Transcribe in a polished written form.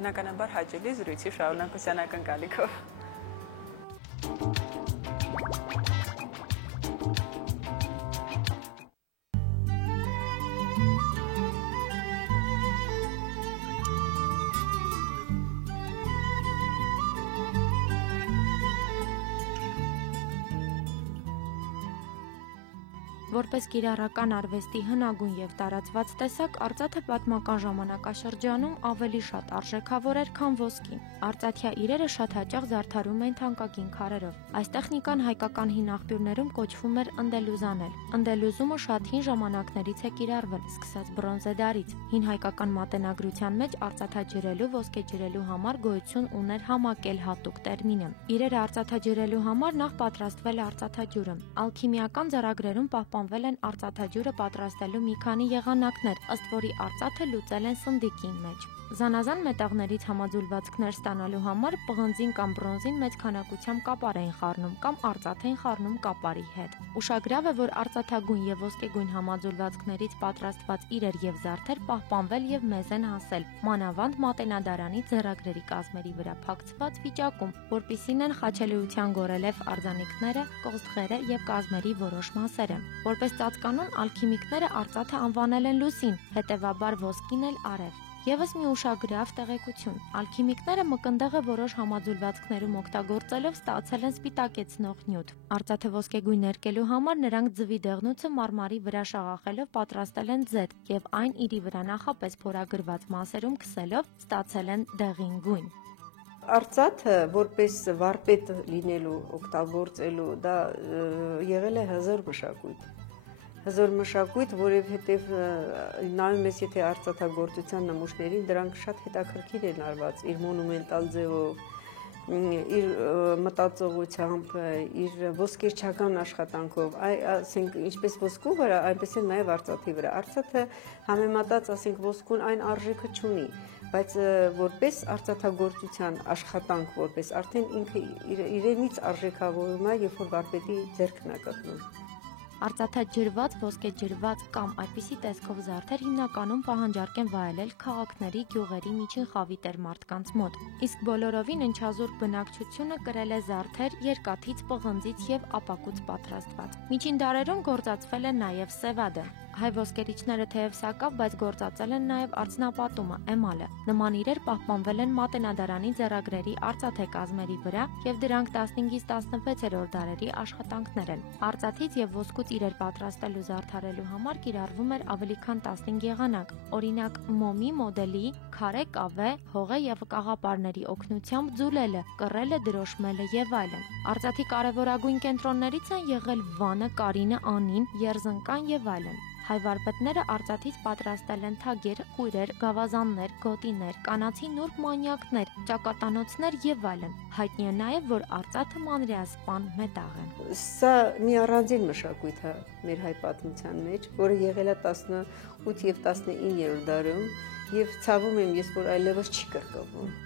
բնականաբար հաճելի զրույցի շարունակության ակնկալիքով։ Որպես կիրառական արվեստի հնագույն եւ տարածված տեսակ, արծաթը պատմական ժամանակաշրջանում ավելի շատ արժեքավոր էր, քան ոսկին։ Արծաթյա իրերը շատ հաճախ զարդարում էին թանկագին քարերով։ Այս տեխնիկան հայկական հին աղբյուրներում կոչվում էր ընդելուզանել։ Ընդելուզումը շատ հին ժամանակներից է կիրառվել, սկսած բրոնզե դարից։ Հին հայկական մատենագրության մեջ արծաթաջրելու, ոսկեջրելու համար գոյություն ուներ համակել հատուկ տերմինը։ Իրերը արծաթաջրելու համար նախ պատրաստվել է արծաթաջուրը։ Ալքիմիական ձեռագրերում պահպանվել են արծաթաջուրը պատրաստելու մի քանի եղանակներ, ըստ որի արծաթը լուծել են սնդիկի մեջ։ Զանազան մետաղներից համաձուլվածքներ ստանալու համար պղնձին կամ բրոնզին մեծ քանակությամբ կապար էին խառնում կամ արծաթ էին խառնում կապարի հետ։ Ուշագրավ է, որ արծաթագույն եւ ոսկեգույն համաձուլվածքներից պատրաստված իրեր եւ զարդեր պահպանվել եւ մեզ են հասել, մանավանդ մատենադարանի ձեռագրերի կազմերի վրա փակցված վիճակում, որպիսին են խաչելիության գորելև արձանիկները, կողզդղերը եւ կազմերի որոշ մասերը։ Որպես ծածկանուն ալքիմիկները արծաթը անվանել են լուսին, հետևաբար ոսկին էլ արև։ Եվս մի ուշագրավ տեղեկություն. ալքիմիկները մկնդեղը որոշ համաձուլվածքներում օգտագործելով ստացել են սպիտակեցնող նյութ։ Արծաթը ոսկեգույն ներկելու համար նրանք ձվի դեղնուցը մարմարի վրա շաղախելով պատրաստել են ձետ եւ այն իրի վրա նախապես փորագրված մասերում քսելով ստացել են դեղին գույն։ Արծաթը որպես վարպետ լինելու, օգտագործելու դա եղել է հզոր մշակույթ։ Հզոր մշակույթ, որովհետև նայում ես, եթե արծաթագործության նմուշներին, դրանք շատ հետաքրքիր են արված իր մոնումենտալ ձևով, իր մտածողությամբ, իր ոսկերչական աշխատանքով, ասենք ինչպես ոսկու վրա, այնպես էլ նաև արծաթի վրա։ Արծաթը համեմատած, ասենք ոսկուն այն արժեքը չունի, բայց որպես արծաթագործության աշխատանք, որպես արդեն ինքը իրենից արժեքավորում է, երբ որ վարպետի ձեռքն է գտնում։ Արծաթաջրված, ոսկեջրված կամ այդպիսի տեսքով զարդեր հիմնականում պահանջարկ են վայելել քաղաքների, գյուղերի միջին խավի տեր մարդկանց մոտ։ Իսկ բոլորովին ընչազուրկ բնակչությունը կրել է զարդեր երկաթից, պղնձից եւ ապակուց պատրաստված։ Միջին դարերում գործածվել է նաեւ սևադը։ Հայ ոսկերիչները թեև սակավ, բայց գործածել են նաև արծնապատումը, էմալը։ Նման իրեր պահպանվել են մատենադարանի ձեռագրերի արծաթե կազմերի վրա եւ դրանք 15-ից 16-րդ դարերի աշխատանքներ են։ Արծաթից եւ ոսկուց իրեր պատրաստելու զարդարելու համար կիրառվում էր ավելի քան 15 եղանակ։ Օրինակ մոմի մոդելի, քարե կավե, հողե եւ կաղապարների օգնությամբ ձուլելը, կռելը, դրոշմելը եւ այլն։ Արծաթի կարևորագույն կենտրոններից են եղել Վանը, Կարինը, Անին, Երզնկան եւ այլն։ Հայ վարպետները արծաթից պատրաստել են թագեր, խույրեր, գավազաններ, գոտիներ, կանացի նուրբ մանյակներ, ճակատանոցներ եւ այլն։ Հայտնի է նաեւ, որ արծաթը մանրեասպան մետաղ է։ Սա մի առանձին մշակույթ է մեր հայ պատմության մեջ, որը եղել է 18 եւ 19-րդ դարում եւ ցավում եմ ես, որ այլևս չի կրկնվում։